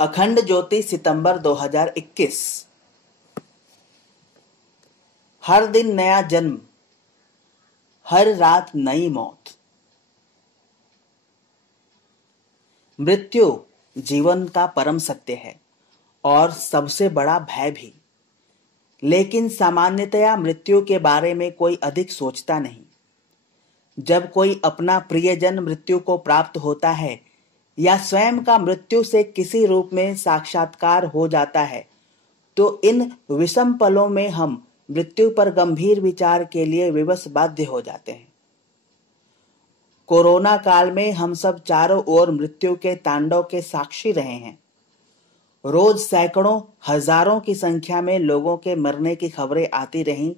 अखंड ज्योति सितंबर 2021। हर दिन नया जन्म, हर रात नई मौत। मृत्यु जीवन का परम सत्य है और सबसे बड़ा भय भी। लेकिन सामान्यतया मृत्यु के बारे में कोई अधिक सोचता नहीं। जब कोई अपना प्रियजन मृत्यु को प्राप्त होता है या स्वयं का मृत्यु से किसी रूप में साक्षात्कार हो जाता है, तो इन विषम पलों में हम मृत्यु पर गंभीर विचार के लिए विवश बाध्य हो जाते हैं। कोरोना काल में हम सब चारों ओर मृत्यु के तांडव के साक्षी रहे हैं। रोज सैकड़ों हजारों की संख्या में लोगों के मरने की खबरें आती रहीं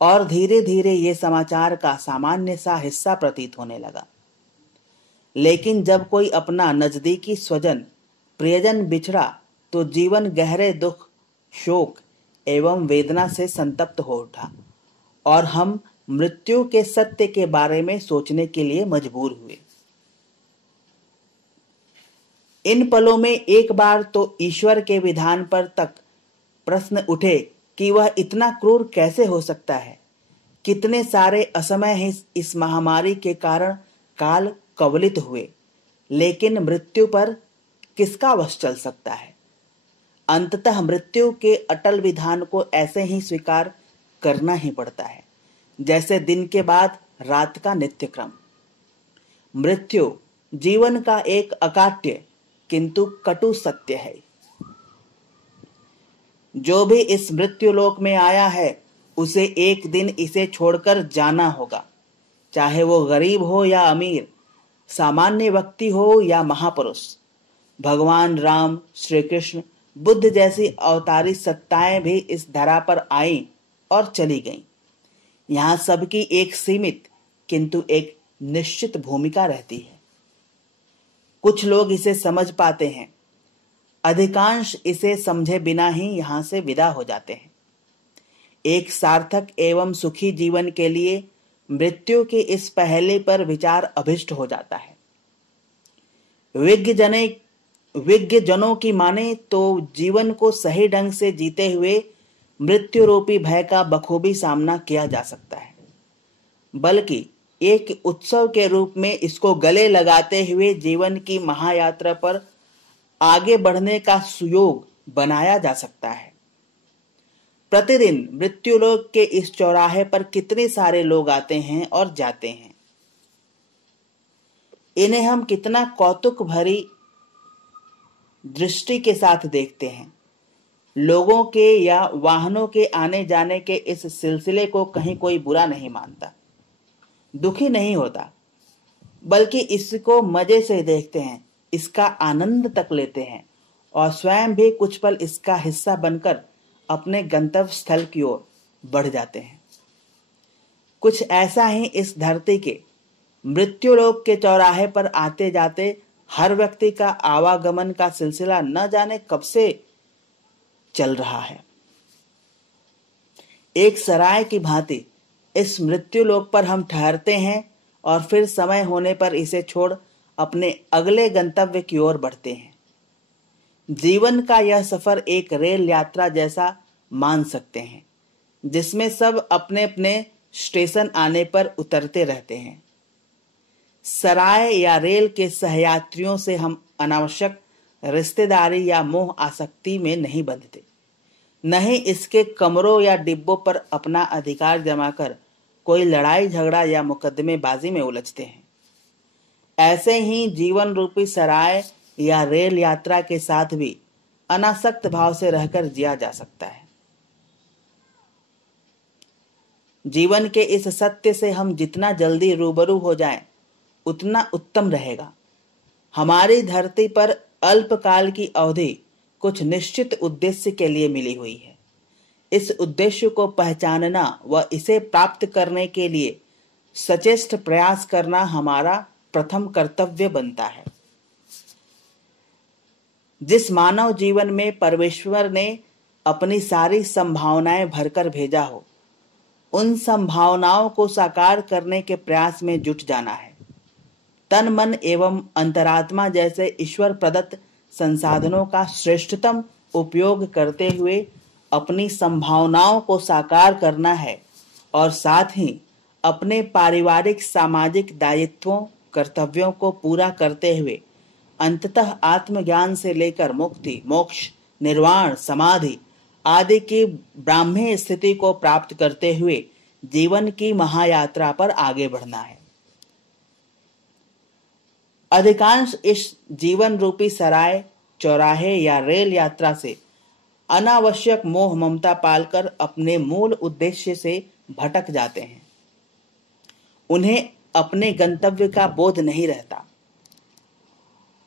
और धीरे धीरे ये समाचार का सामान्य सा हिस्सा प्रतीत होने लगा। लेकिन जब कोई अपना नजदीकी स्वजन प्रियजन बिछड़ा तो जीवन गहरे दुख, शोक एवं वेदना से संतप्त हो उठा और हम मृत्यु के सत्य के बारे में सोचने के लिए मजबूर हुए। इन पलों में एक बार तो ईश्वर के विधान पर तक प्रश्न उठे कि वह इतना क्रूर कैसे हो सकता है। कितने सारे असमय ही इस महामारी के कारण काल कवलित हुए, लेकिन मृत्यु पर किसका वश चल सकता है। अंततः मृत्यु के अटल विधान को ऐसे ही स्वीकार करना ही पड़ता है, जैसे दिन के बाद रात का नित्यक्रम। मृत्यु जीवन का एक अकाट्य किंतु कटु सत्य है। जो भी इस मृत्यु लोक में आया है, उसे एक दिन इसे छोड़कर जाना होगा, चाहे वो गरीब हो या अमीर, सामान्य व्यक्ति हो या महापुरुष। भगवान राम, श्री कृष्ण, बुद्ध जैसी अवतारी सत्ताएं भी इस धरा पर आईं और चली गईं। यहाँ सबकी एक सीमित किंतु एक निश्चित भूमिका रहती है। कुछ लोग इसे समझ पाते हैं, अधिकांश इसे समझे बिना ही यहाँ से विदा हो जाते हैं। एक सार्थक एवं सुखी जीवन के लिए मृत्यु के इस पहले पर विचार अभिष्ट हो जाता है। विज्ञ जनों की माने तो जीवन को सही ढंग से जीते हुए मृत्यु रूपी भय का बखूबी सामना किया जा सकता है, बल्कि एक उत्सव के रूप में इसको गले लगाते हुए जीवन की महायात्रा पर आगे बढ़ने का सुयोग बनाया जा सकता है। प्रतिदिन मृत्युलोक के इस चौराहे पर कितने सारे लोग आते हैं और जाते हैं। इन्हें हम कितना कौतुक भरी दृष्टि के साथ देखते हैं। लोगों के या वाहनों के आने जाने के इस सिलसिले को कहीं कोई बुरा नहीं मानता, दुखी नहीं होता, बल्कि इसको मजे से देखते हैं, इसका आनंद तक लेते हैं और स्वयं भी कुछ पल इसका हिस्सा बनकर अपने गंतव्य स्थल की ओर बढ़ जाते हैं। कुछ ऐसा ही इस धरती के मृत्युलोक के चौराहे पर आते जाते हर व्यक्ति का आवागमन का सिलसिला न जाने कब से चल रहा है। एक सराय की भांति इस मृत्युलोक पर हम ठहरते हैं और फिर समय होने पर इसे छोड़ अपने अगले गंतव्य की ओर बढ़ते हैं। जीवन का यह सफर एक रेल यात्रा जैसा मान सकते हैं, जिसमें सब अपने अपने स्टेशन आने पर उतरते रहते हैं। सराय या रेल के सहयात्रियों से हम अनावश्यक रिश्तेदारी या मोह आसक्ति में नहीं बंधते, नहीं इसके कमरों या डिब्बों पर अपना अधिकार जमाकर कोई लड़ाई झगड़ा या मुकदमेबाजी में उलझते हैं। ऐसे ही जीवन रूपी सराय या रेल यात्रा के साथ भी अनासक्त भाव से रहकर जिया जा सकता है। जीवन के इस सत्य से हम जितना जल्दी रूबरू हो जाएं, उतना उत्तम रहेगा। हमारी धरती पर अल्पकाल की अवधि कुछ निश्चित उद्देश्य के लिए मिली हुई है। इस उद्देश्य को पहचानना व इसे प्राप्त करने के लिए सचेष्ट प्रयास करना हमारा प्रथम कर्तव्य बनता है। जिस मानव जीवन में परमेश्वर ने अपनी सारी संभावनाएं भरकर भेजा हो, उन संभावनाओं को साकार करने के प्रयास में जुट जाना है। तन मन एवं अंतरात्मा जैसे ईश्वर प्रदत्त संसाधनों का श्रेष्ठतम उपयोग करते हुए अपनी संभावनाओं को साकार करना है और साथ ही अपने पारिवारिक सामाजिक दायित्वों कर्तव्यों को पूरा करते हुए अंततः आत्मज्ञान से लेकर मुक्ति, मोक्ष, निर्वाण, समाधि आदि की ब्राह्मी स्थिति को प्राप्त करते हुए जीवन की महायात्रा पर आगे बढ़ना है। अधिकांश इस जीवन रूपी सराय, चौराहे या रेल यात्रा से अनावश्यक मोह ममता पालकर अपने मूल उद्देश्य से भटक जाते हैं। उन्हें अपने गंतव्य का बोध नहीं रहता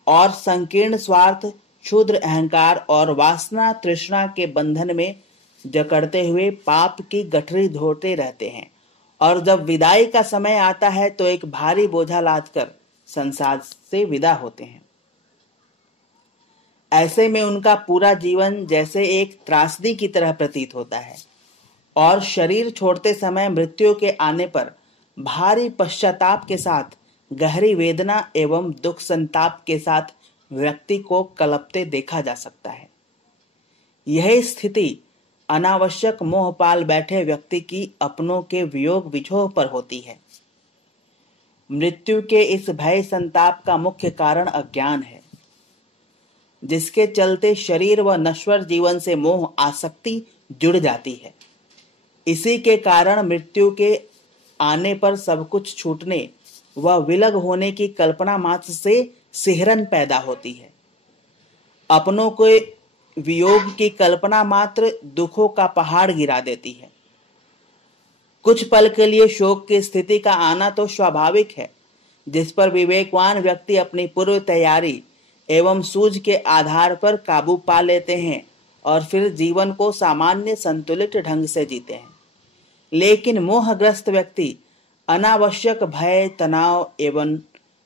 और संकीर्ण स्वार्थ, क्षुद्र अहंकार और वासना तृष्णा के बंधन में जकड़ते हुए पाप की गठरी धोते रहते हैं और जब विदाई का समय आता है तो एक भारी बोझा लादकर संसार से विदा होते हैं। ऐसे में उनका पूरा जीवन जैसे एक त्रासदी की तरह प्रतीत होता है और शरीर छोड़ते समय मृत्यु के आने पर भारी पश्चाताप के साथ, गहरी वेदना एवं दुख संताप के साथ व्यक्ति को कलपते देखा जा सकता है। यह स्थिति अनावश्यक मोह पाल बैठे व्यक्ति की अपनों के वियोग विछोह पर होती है। मृत्यु के इस भय संताप का मुख्य कारण अज्ञान है, जिसके चलते शरीर व नश्वर जीवन से मोह आसक्ति जुड़ जाती है। इसी के कारण मृत्यु के आने पर सब कुछ छूटने व विलग होने की कल्पना मात्र से सिहरन पैदा होती है। अपनों के वियोग की कल्पना मात्र दुखों का पहाड़ गिरा देती है। कुछ पल के लिए शोक की स्थिति का आना तो स्वाभाविक है, जिस पर विवेकवान व्यक्ति अपनी पूर्व तैयारी एवं सूझ के आधार पर काबू पा लेते हैं और फिर जीवन को सामान्य संतुलित ढंग से जीते हैं। लेकिन मोहग्रस्त व्यक्ति अनावश्यक भय, तनाव एवं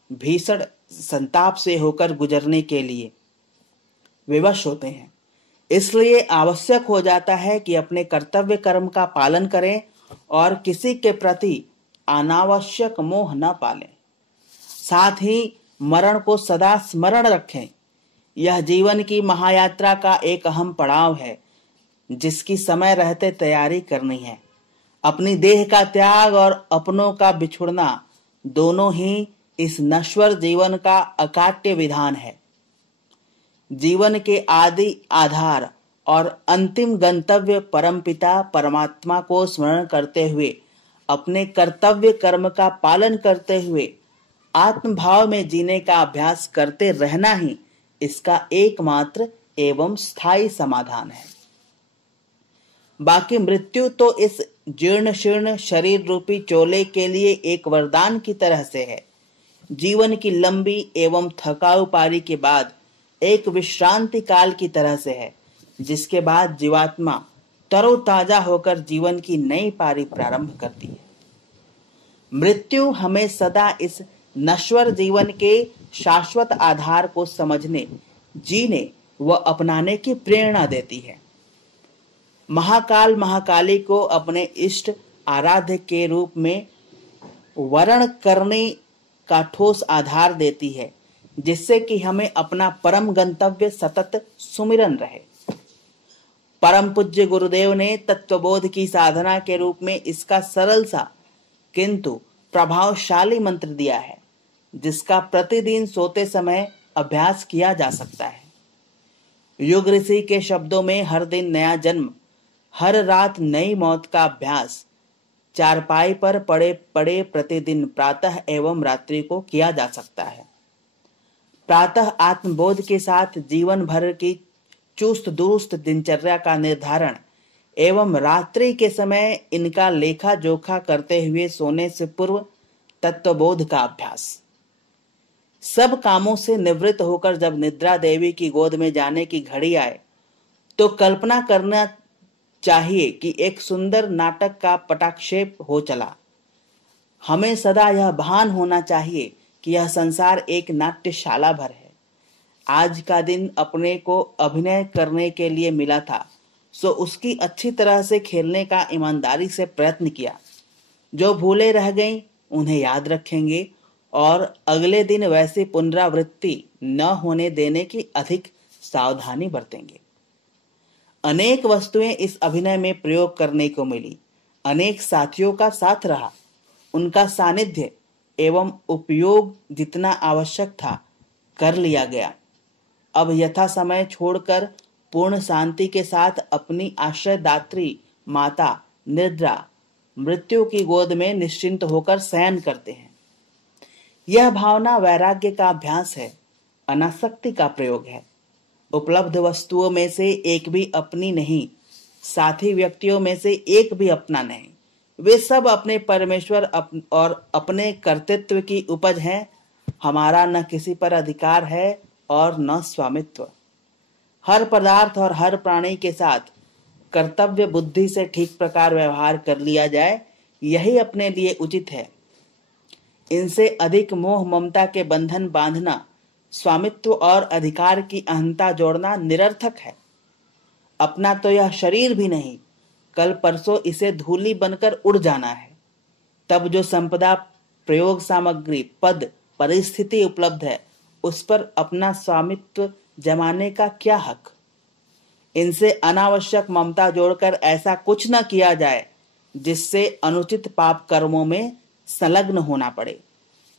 भीषण संताप से होकर गुजरने के लिए विवश होते हैं। इसलिए आवश्यक हो जाता है कि अपने कर्तव्य कर्म का पालन करें और किसी के प्रति अनावश्यक मोह न पालें। साथ ही मरण को सदा स्मरण रखें। यह जीवन की महायात्रा का एक अहम पड़ाव है, जिसकी समय रहते तैयारी करनी है। अपनी देह का त्याग और अपनों का बिछुड़ना दोनों ही इस नश्वर जीवन का अकाट्य विधान है। जीवन के आदि आधार और अंतिम गंतव्य परमपिता परमात्मा को स्मरण करते हुए अपने कर्तव्य कर्म का पालन करते हुए आत्मभाव में जीने का अभ्यास करते रहना ही इसका एकमात्र एवं स्थायी समाधान है। बाकी मृत्यु तो इस जीर्ण शीर्ण शरीर रूपी चोले के लिए एक वरदान की तरह से है। जीवन की लंबी एवं थकाऊ पारी के बाद एक विश्रांति काल की तरह से है, जिसके बाद जीवात्मा तरोताजा होकर जीवन की नई पारी प्रारंभ करती है। मृत्यु हमें सदा इस नश्वर जीवन के शाश्वत आधार को समझने, जीने व अपनाने की प्रेरणा देती है। महाकाल महाकाली को अपने इष्ट आराध्य के रूप में वर्ण करने का ठोस आधार देती है, जिससे कि हमें अपना परम गंतव्य सतत सुमिरन रहे। परम पूज्य गुरुदेव ने तत्वबोध की साधना के रूप में इसका सरल सा किंतु प्रभावशाली मंत्र दिया है, जिसका प्रतिदिन सोते समय अभ्यास किया जा सकता है। युग ऋषि के शब्दों में हर दिन नया जन्म, हर रात नई मौत का अभ्यास चारपाई पर पड़े पड़े प्रतिदिन प्रातः एवं रात्रि को किया जा सकता है। प्रातः आत्मबोध के साथ जीवन भर की चुस्त दुरुस्त दिनचर्या का निर्धारण एवं रात्रि के समय इनका लेखा जोखा करते हुए सोने से पूर्व तत्वबोध का अभ्यास। सब कामों से निवृत्त होकर जब निद्रा देवी की गोद में जाने की घड़ी आए तो कल्पना करना चाहिए कि एक सुंदर नाटक का पटाक्षेप हो चला। हमें सदा यह भान होना चाहिए कि यह संसार एक नाट्यशाला भर है। आज का दिन अपने को अभिनय करने के लिए मिला था, सो उसकी अच्छी तरह से खेलने का ईमानदारी से प्रयत्न किया। जो भूले रह गईं उन्हें याद रखेंगे और अगले दिन वैसी पुनरावृत्ति न होने देने की अधिक सावधानी बरतेंगे। अनेक वस्तुएं इस अभिनय में प्रयोग करने को मिली, अनेक साथियों का साथ रहा, उनका सानिध्य एवं उपयोग जितना आवश्यक था कर लिया गया। अब यथा समय छोड़कर पूर्ण शांति के साथ अपनी आश्रयदात्री माता निद्रा मृत्यु की गोद में निश्चिंत होकर शयन करते हैं। यह भावना वैराग्य का अभ्यास है, अनासक्ति का प्रयोग है। उपलब्ध वस्तुओं में से एक भी अपनी नहीं, साथी व्यक्तियों में से एक भी अपना नहीं, वे सब अपने परमेश्वर और अपने कर्तृत्व की उपज हैं। हमारा न किसी पर अधिकार है और न स्वामित्व। हर पदार्थ और हर प्राणी के साथ कर्तव्य बुद्धि से ठीक प्रकार व्यवहार कर लिया जाए, यही अपने लिए उचित है। इनसे अधिक मोह ममता के बंधन बांधना, स्वामित्व और अधिकार की अहंता जोड़ना निरर्थक है। अपना तो यह शरीर भी नहीं, कल परसों इसे धूली बनकर उड़ जाना है। तब जो संपदा, प्रयोग सामग्री, पद, परिस्थिति उपलब्ध है, उस पर अपना स्वामित्व जमाने का क्या हक। इनसे अनावश्यक ममता जोड़कर ऐसा कुछ न किया जाए जिससे अनुचित पाप कर्मों में संलग्न होना पड़े।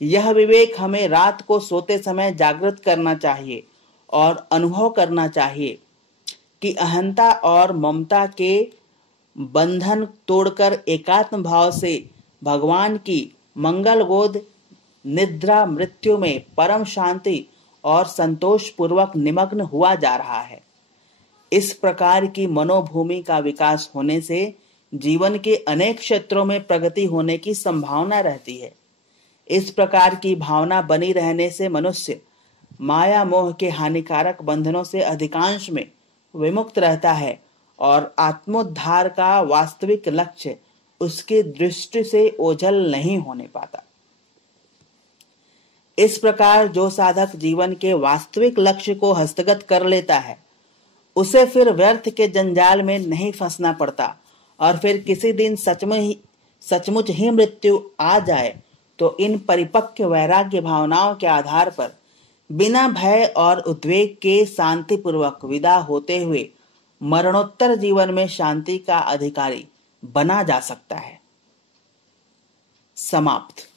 यह विवेक हमें रात को सोते समय जागृत करना चाहिए और अनुभव करना चाहिए कि अहंता और ममता के बंधन तोड़कर एकात्म भाव से भगवान की मंगल गोद निद्रा मृत्यु में परम शांति और संतोष पूर्वक निमग्न हुआ जा रहा है। इस प्रकार की मनोभूमि का विकास होने से जीवन के अनेक क्षेत्रों में प्रगति होने की संभावना रहती है। इस प्रकार की भावना बनी रहने से मनुष्य माया मोह के हानिकारक बंधनों से अधिकांश में विमुक्त रहता है और आत्मोद्धार का वास्तविक लक्ष्य उसकी दृष्टि से ओझल नहीं होने पाता। इस प्रकार जो साधक जीवन के वास्तविक लक्ष्य को हस्तगत कर लेता है, उसे फिर व्यर्थ के जंजाल में नहीं फंसना पड़ता और फिर किसी दिन सचमुच ही मृत्यु आ जाए तो इन परिपक्व वैराग्य भावनाओं के आधार पर बिना भय और उद्वेग के शांतिपूर्वक विदा होते हुए मरणोत्तर जीवन में शांति का अधिकारी बना जा सकता है। समाप्त।